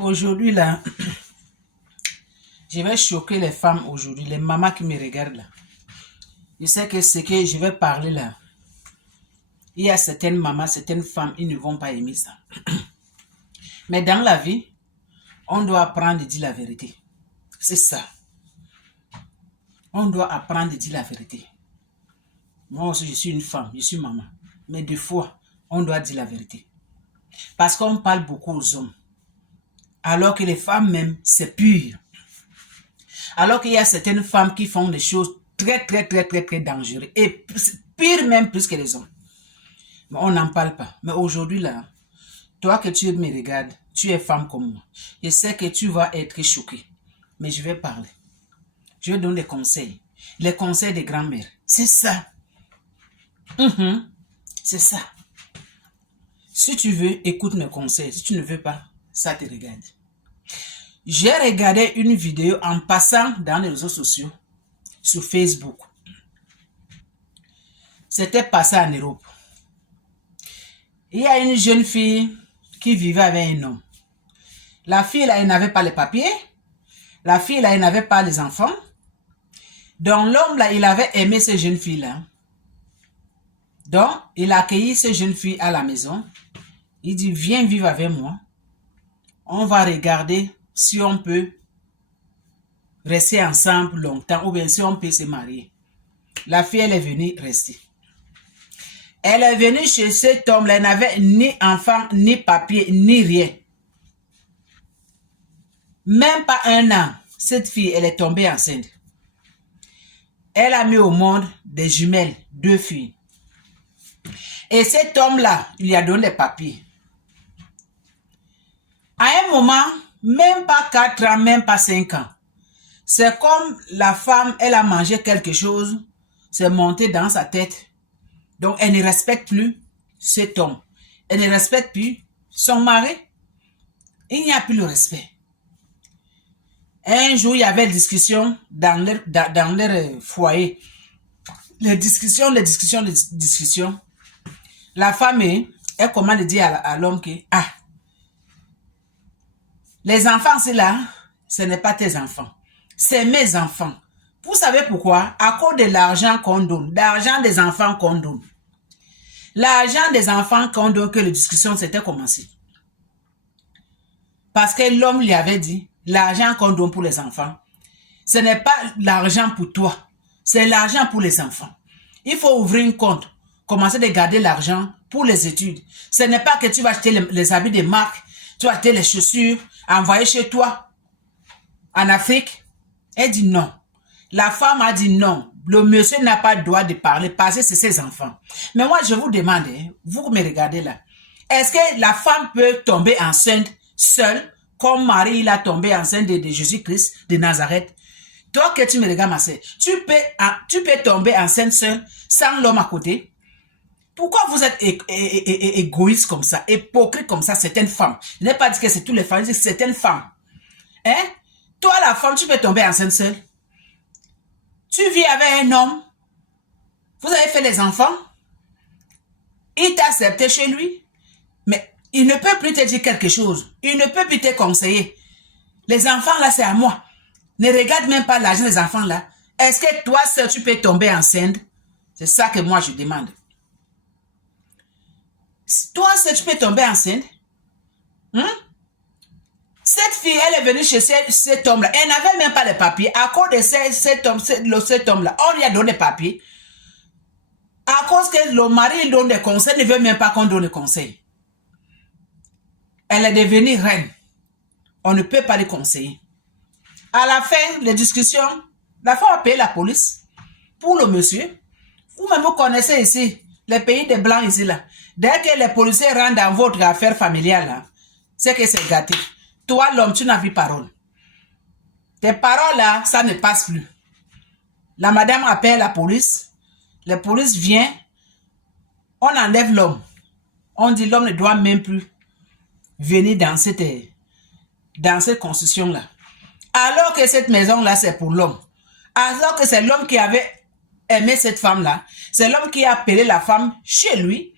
Aujourd'hui, là, je vais choquer les femmes aujourd'hui, les mamans qui me regardent là. Je sais que ce que je vais parler là, il y a certaines mamans, certaines femmes, ils ne vont pas aimer ça. Mais dans la vie, on doit apprendre à dire la vérité. C'est ça. On doit apprendre à dire la vérité. Moi aussi, je suis une femme, je suis maman. Mais des fois, on doit dire la vérité. Parce qu'on parle beaucoup aux hommes. Alors que les femmes même, c'est pur. Alors qu'il y a certaines femmes qui font des choses très dangereuses. Et pire même plus que les hommes. Mais on n'en parle pas. Mais aujourd'hui là, toi que tu me regardes, tu es femme comme moi. Je sais que tu vas être choquée. Mais je vais parler. Je vais donner des conseils. Les conseils des grands-mères. C'est ça. C'est ça. Si tu veux, écoute mes conseils. Si tu ne veux pas, ça te regarde. J'ai regardé une vidéo en passant dans les réseaux sociaux, sur Facebook. C'était passé en Europe. Il y a une jeune fille qui vivait avec un homme. La fille là, elle n'avait pas les papiers. La fille là, elle n'avait pas les enfants. Donc l'homme là, il avait aimé cette jeune fille là. Donc, il a accueilli cette jeune fille à la maison. Il dit, viens vivre avec moi. On va regarder si on peut rester ensemble longtemps ou bien si on peut se marier. La fille, elle est venue rester. Elle est venue chez cet homme-là. Elle n'avait ni enfant, ni papier, ni rien. Même pas un an. Cette fille, elle est tombée enceinte. Elle a mis au monde des jumelles, 2 filles. Et cet homme-là, il lui a donné des papiers. À un moment, même pas 4 ans, même pas 5 ans. C'est comme la femme, elle a mangé quelque chose, c'est monté dans sa tête. Donc, elle ne respecte plus cet homme. Elle ne respecte plus son mari. Il n'y a plus le respect. Un jour, il y avait une discussion dans leur foyer. Les discussions. La femme, elle commence à dire à l'homme que, les enfants, c'est là, ce n'est pas tes enfants. C'est mes enfants. Vous savez pourquoi? À cause de l'argent qu'on donne, l'argent des enfants qu'on donne. L'argent des enfants qu'on donne, que la discussion s'était commencée. Parce que l'homme lui avait dit, l'argent qu'on donne pour les enfants, ce n'est pas l'argent pour toi, c'est l'argent pour les enfants. Il faut ouvrir un compte, commencer à garder l'argent pour les études. Ce n'est pas que tu vas acheter les habits de marque, tu vas acheter les chaussures, envoyer chez toi, en Afrique. Elle dit non. La femme a dit non. Le monsieur n'a pas le droit de parler parce que c'est ses enfants. Mais moi, je vous demande, vous me regardez là, est-ce que la femme peut tomber enceinte seule, comme Marie, il a tombé enceinte de Jésus-Christ de Nazareth? Toi que tu me regardes, ma soeur, tu peux tomber enceinte seule, sans l'homme à côté? Pourquoi vous êtes égoïste comme ça, hypocrite comme ça, certaines femmes? Je n'ai pas dit que c'est toutes les femmes, je dis certaines femmes. Hein? Toi, la femme, tu peux tomber enceinte seule. Tu vis avec un homme. Vous avez fait des enfants. Il t'a accepté chez lui. Mais il ne peut plus te dire quelque chose. Il ne peut plus te conseiller. Les enfants, là, c'est à moi. Ne regarde même pas l'argent des enfants, là. Est-ce que toi, seul, tu peux tomber enceinte? C'est ça que moi, je demande. Toi, seul, tu peux tomber enceinte? Cette fille, elle est venue chez cet homme-là. Elle n'avait même pas les papiers. À cause de cet homme-là, on lui a donné les papiers. À cause que le mari donne des conseils, ne veut même pas qu'on donne des conseils. Elle est devenue reine. On ne peut pas les conseiller. À la fin, les discussions, la femme a payé la police pour le monsieur. Vous-même, vous connaissez ici, les pays des blancs ici, là. Dès que les policiers rentrent dans votre affaire familiale, là, c'est que c'est gâté. Toi, l'homme, tu n'as plus parole. Tes paroles, là, ça ne passe plus. La madame appelle la police. La police vient. On enlève l'homme. On dit l'homme ne doit même plus venir dans cette construction-là. Alors que cette maison-là, c'est pour l'homme. Alors que c'est l'homme qui avait aimé cette femme-là. C'est l'homme qui a appelé la femme chez lui.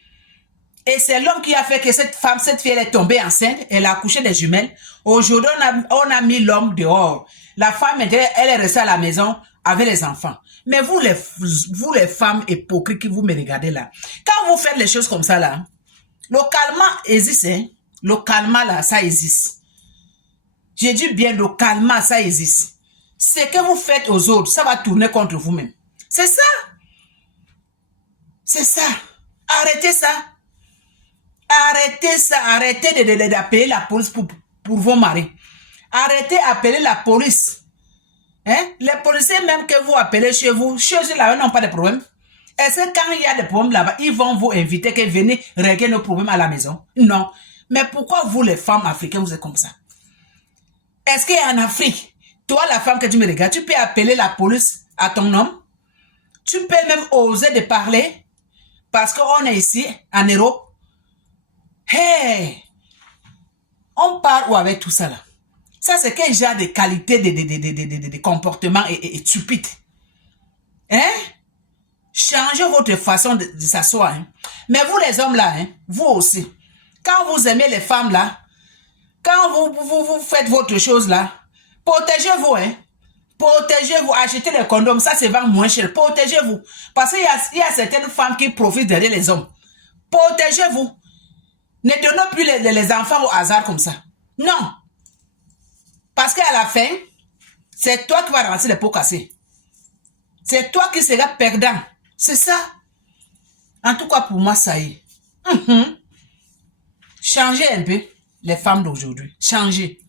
Et c'est l'homme qui a fait que cette femme, cette fille, elle est tombée enceinte, elle a accouché des jumelles. Aujourd'hui, on a mis l'homme dehors. La femme, elle est restée à la maison avec les enfants. Mais vous les femmes hypocrites qui vous me regardez là, quand vous faites les choses comme ça là, localement existe, hein? Localement là, ça existe. J'ai dit bien localement, ça existe. Ce que vous faites aux autres, ça va tourner contre vous-même. C'est ça. C'est ça. Arrêtez ça. Arrêtez ça. Arrêtez d'appeler la police pour vos maris. Arrêtez d'appeler la police. Hein? Les policiers même que vous appelez chez vous, chez eux là, n'ont pas de problème. Est-ce que quand il y a des problèmes là-bas, ils vont vous inviter que venez régler nos problèmes à la maison? Non. Mais pourquoi vous, les femmes africaines, vous êtes comme ça? Est-ce qu'en Afrique, toi, la femme que tu me regardes, tu peux appeler la police à ton homme? Tu peux même oser de parler parce qu'on est ici, en Europe. Hey! On part où avec tout ça là? Ça, c'est quel genre de qualité de comportement et stupide? Hein? Changez votre façon de s'asseoir. Hein? Mais vous, les hommes là, hein, vous aussi, quand vous aimez les femmes là, quand vous faites votre chose là, protégez-vous. Hein? Protégez-vous. Achetez les condoms, ça se vend moins cher. Protégez-vous. Parce qu'il y a certaines femmes qui profitent derrière les hommes. Protégez-vous. Ne donnez plus les enfants au hasard comme ça. Non. Parce qu'à la fin, c'est toi qui vas ramasser les pots cassés. C'est toi qui seras perdant. C'est ça. En tout cas, pour moi, ça y est. Changez un peu les femmes d'aujourd'hui. Changez.